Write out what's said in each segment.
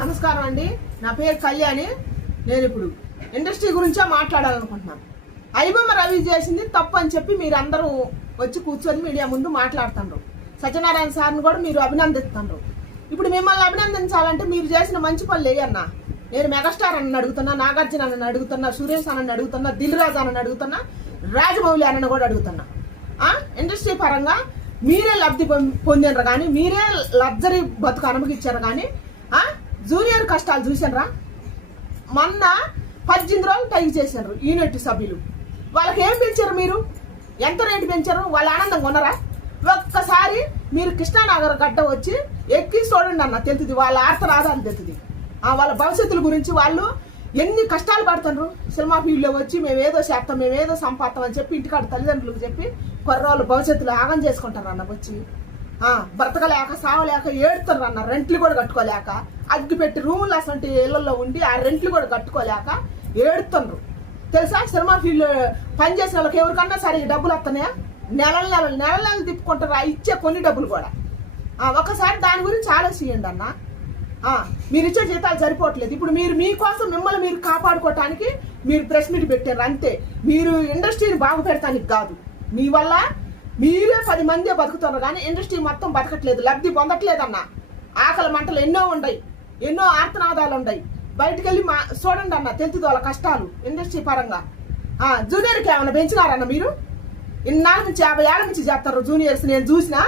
నమస్కారం అండి. నా పేరు కళ్యాణి. నేను ఇప్పుడు ఇండస్ట్రీ గురించే మాట్లాడాలనుకుంటున్నాను. ఐబమ్మ రవి చేసింది తప్పు అని చెప్పి మీరందరూ వచ్చి కూర్చొని మీడియా ముందు మాట్లాడుతున్నారు సత్యనారాయణ సార్ని కూడా మీరు అభినందిస్తున్నారు ఇప్పుడు మిమ్మల్ని అభినందించాలంటే మీరు చేసిన మంచి పనులు అన్నా? నేను మెగాస్టార్ అని అడుగుతున్నా నాగార్జున అని అడుగుతున్నా సురేష్ అని అడుగుతున్నా దిల్ రాజు అని అడుగుతున్నా రాజమౌళి అని కూడా అడుగుతున్నా. ఇండస్ట్రీ పరంగా మీరే లబ్ధి పొందినరు కానీ మీరే లగ్జరీ బతుకు ఇచ్చారు కానీ కష్టాలు చూసారా మొన్న పద్దెనిమిది రోజులు టైం చేశారు యూనిట్ సభ్యులు. వాళ్ళకి ఏం పెంచారు మీరు? ఎంత రేటు పెంచారు? వాళ్ళు ఆనందంగా ఉన్నారా? ఒక్కసారి మీరు కృష్ణానగర్ గడ్డ వచ్చి ఎక్కి చూడండి అన్న తెలుతుంది. వాళ్ళ ఆర్తనాదాలు రాదాన్ని ఆ వాళ్ళ భవిష్యత్తుల గురించి వాళ్ళు ఎన్ని కష్టాలు పడుతున్నారు? సినిమా ఫీల్డ్లో వచ్చి మేము ఏదో చేస్తాం మేమేదో సంపాదం అని చెప్పి ఇంటికాడ తల్లిదండ్రులకు చెప్పి కొర్రోళ్ళు భవిష్యత్తులో ఆగం చేసుకుంటారు అన్న వచ్చి బ్రతకలేక సావలేక ఏడుతున్నారు అన్న రెంట్లు కూడా కట్టుకోలేక అగ్గి పెట్టి రూములు అసలు ఇళ్ళలో ఉండి ఆ రెంట్లు కూడా కట్టుకోలేక ఏడుతున్నారు. తెలుసా? సినిమా ఫీల్డ్ పనిచేసిన వాళ్ళకి ఎవరికన్నా సరే డబ్బులు వస్తున్నాయా నెలల నెలలు నెలల నెలలు తిప్పుకుంటారు ఆ ఇచ్చే కొన్ని డబ్బులు కూడా. ఒకసారి దాని గురించి ఆలోచించండి అన్న. మీరు ఇచ్చే జీతాలు సరిపోవట్లేదు. ఇప్పుడు మీరు మీకోసం మిమ్మల్ని మీరు కాపాడుకోవటానికి మీరు ప్రెస్ మీట్ పెట్టారు అంతే. మీరు ఇండస్ట్రీని బాగుపెడతానికి కాదు. మీ వల్ల మీరే పది మందే బతుకుతున్నారు కానీ ఇండస్ట్రీ మొత్తం బతకట్లేదు. లబ్ధి పొందట్లేదన్న. ఆకలి మంటలు ఎన్నో ఉన్నాయి ఎన్నో ఆర్తనాదాలు ఉన్నాయి బయటికి వెళ్ళి మా చూడండి అన్న తెలుస్తుంది వాళ్ళ కష్టాలు ఇండస్ట్రీ పరంగా. జూనియర్కి ఏమైనా పెంచినారన్న మీరు? ఇన్నాళ్ళ నుంచి యాభై ఏళ్ళ నుంచి చేస్తారు జూనియర్స్. నేను చూసినా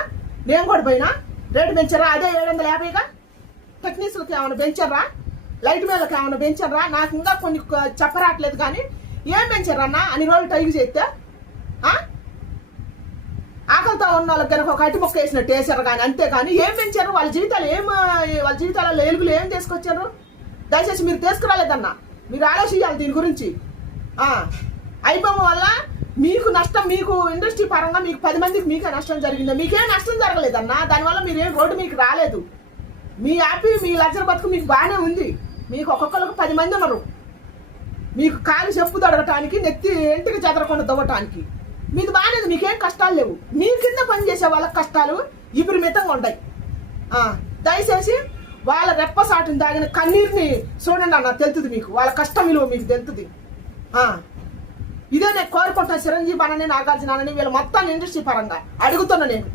నేను కూడా పోయినా. రేటు పెంచారా? అదే ఏడు వందల యాభైగా? టెక్నీషియన్కి ఏమైనా పెంచారా? లైట్ మేళ్ళకి ఏమైనా పెంచారా? నాకు ఇంకా కొన్ని చెప్పరాట్లేదు కానీ ఏం పెంచారన్నా? అన్ని రోజులు టైగు చేస్తే ఆ? ఉన్న వాళ్ళకి కనుక ఒక అటు మొక్క వేసినట్టు వేసారు కానీ అంతే కానీ ఏం పెంచారు? వాళ్ళ జీవితాలు ఏం వాళ్ళ జీవితాలలో ఎలుగులు ఏం తీసుకొచ్చారు? దయచేసి మీరు తీసుకురాలేదన్న. మీరు ఆలోచించాలి దీని గురించి. అయిపోవడం వల్ల మీకు నష్టం మీకు ఇండస్ట్రీ పరంగా మీకు పది మందికి మీకే నష్టం జరిగిందా. మీకేం నష్టం జరగలేదన్న. దానివల్ల మీరేం రోడ్డు మీకు రాలేదు. మీ హ్యాపీ మీ లజ్జర బతుకు మీకు బాగానే ఉంది. మీకు ఒక్కొక్కరికి పది మంది ఉన్నారు. మీకు కాలు చెప్పు దొరకటానికి నెత్తి ఇంటికి చెదరకుండా దవ్వటానికి. మీకు బాగానేది మీకేం కష్టాలు లేవు. మీ కింద పనిచేసే వాళ్ళకి కష్టాలు విపరీతంగా ఉంటాయి. దయచేసి వాళ్ళ రెప్పసాటుని తాగిన కన్నీరుని చూడండి అన్న తెలుతుంది మీకు. వాళ్ళ కష్టం విలువ మీకు తెలుస్తుంది ఇదే నేను కోరుకుంటున్నా చిరంజీవి అనని నాగార్జున అనని వీళ్ళ మొత్తాన్ని ఇండస్ట్రీ పరంగా అడుగుతున్నా నేను.